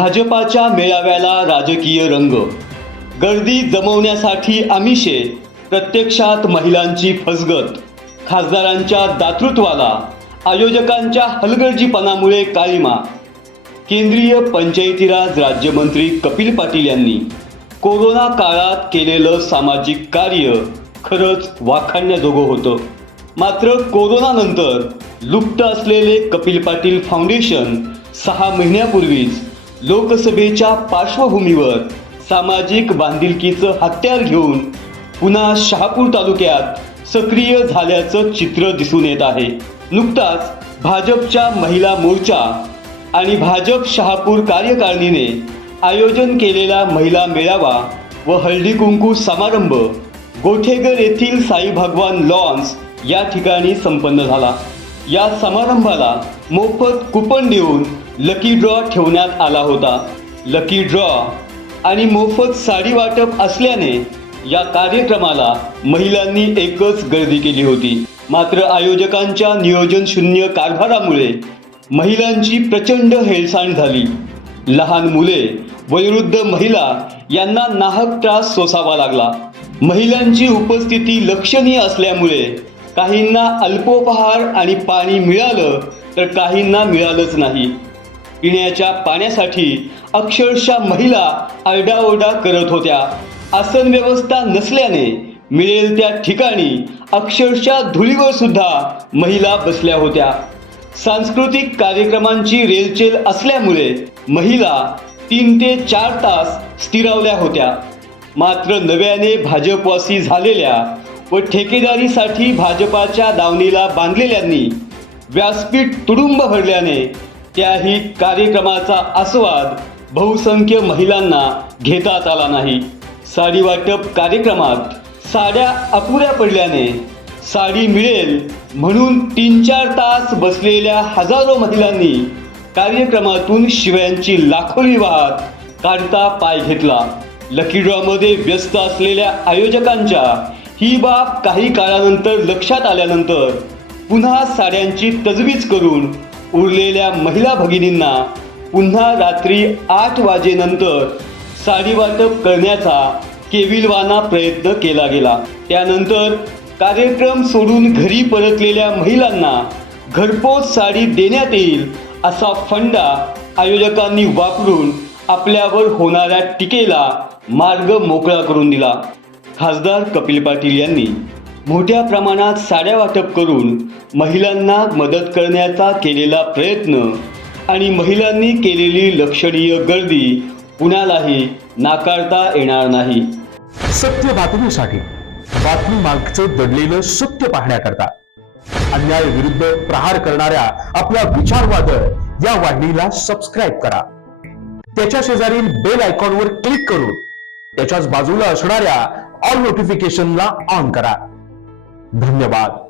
भाजपाच्या मेळाव्याला राजकीय रंग. गर्दी जमवण्यासाठी आमिषे प्रत्यक्षात महिलांची फसगत. खासदारांच्या दातृत्वाला आयोजकांच्या हलगर्जीपणामुळे काळीमा. केंद्रीय पंचायतीराज राज्यमंत्री कपिल पाटील यांनी कोरोना काळात केलेलं सामाजिक कार्य खरंच वाखाणण्याजोगं होतं. मात्र कोरोनानंतर लुप्त असलेले कपिल पाटील फाउंडेशन सहा महिन्यापूर्वीच लोकसभेच्या पार्श्वभूमीवर सामाजिक बांधिलकीचं हत्यार घेऊन पुन्हा शहापूर तालुक्यात सक्रिय झाल्याचं चित्र दिसून येत आहे. नुकताच भाजपच्या महिला मोर्चा आणि भाजप शहापूर कार्यकारिणीने आयोजन केलेला महिला मेळावा व हळदी कुंकू समारंभ गोठेगर येथील साई भगवान लॉन्स या ठिकाणी संपन्न झाला. या समारंभाला मोफत कुपन देऊन लकी ड्रॉ ठेवण्यात आला होता. लकी ड्रॉ आणि मोफत साडी वाटप असल्याने या कार्यक्रमाला महिलांनी एकच गर्दी केली होती. मात्र आयोजकांच्या नियोजन शून्य कारभारामुळे महिलांची प्रचंड हेळसांड झाली. लहान मुले वयोवृद्ध महिला यांना नाहक त्रास सोसावा लागला. महिलांची उपस्थिती लक्षणीय असल्यामुळे काहींना अल्पोपहार आणि पाणी मिळालं तर काहींना मिळालंच नाही. पिण्याच्या पाण्यासाठी अक्षरशः महिला आरडाओरडा करत होत्या. आसन व्यवस्था नसल्याने मिळेल त्या ठिकाणी अक्षरशः धुळीवर सुद्धा महिला बसल्या होत्या. सांस्कृतिक कार्यक्रमांची रेलचेल असल्यामुळे महिला तीन ते चार तास स्थिरावल्या होत्या. मात्र नव्याने भाजपवासी झालेल्या व ठेकेदारीसाठी भाजपाच्या दावणीला बांधलेल्यांनी व्यासपीठ तुडुंब भरल्याने त्याही कार्यक्रमाचा आस्वाद बहुसंख्य महिलांना घेताच आला नाही. साडी वाटप कार्यक्रमात साड्या अपुऱ्या पडल्याने साडी मिळेल म्हणून तीन चार तास बसलेल्या हजारो महिलांनी कार्यक्रमातून शिव्यांची लाखोली वाहत काढता पाय घेतला. लकी ड्रॉमध्ये व्यस्त असलेल्या आयोजकांच्या ही बाब काही काळानंतर लक्षात आल्यानंतर पुन्हा साड्यांची तजवीज करून उरलेल्या महिला भगिनींना पुन्हा रात्री आठ वाजेनंतर साडी वाटप करण्याचा केविलवाना प्रयत्न केला गेला. त्यानंतर कार्यक्रम सोडून घरी परतलेल्या महिलांना घरपोच साडी देण्यात येईल असा फंडा आयोजकांनी वापरून आपल्यावर होणाऱ्या टीकेला मार्ग मोकळा करून दिला. खासदार कपिल पाटील यांनी मोठ्या प्रमाणात साड्या वाटप करून महिलांना मदत करण्याचा केलेला प्रयत्न आणि महिलांनी केलेली लक्षणीय गर्दी कुणालाही नाकारता येणार नाही. सत्य बातमीसाठी बातमी मागचं दडलेलं सत्य पाहण्याकरता अन्याय विरुद्ध प्रहार करणाऱ्या आपल्या विचारवादळ या वाहिनीला सबस्क्राईब करा. त्याच्या शेजारील बेल आयकॉनवर क्लिक करून त्याच्याच बाजूला असणाऱ्या ऑल नोटिफिकेशनला ऑन करा. धन्यवाद.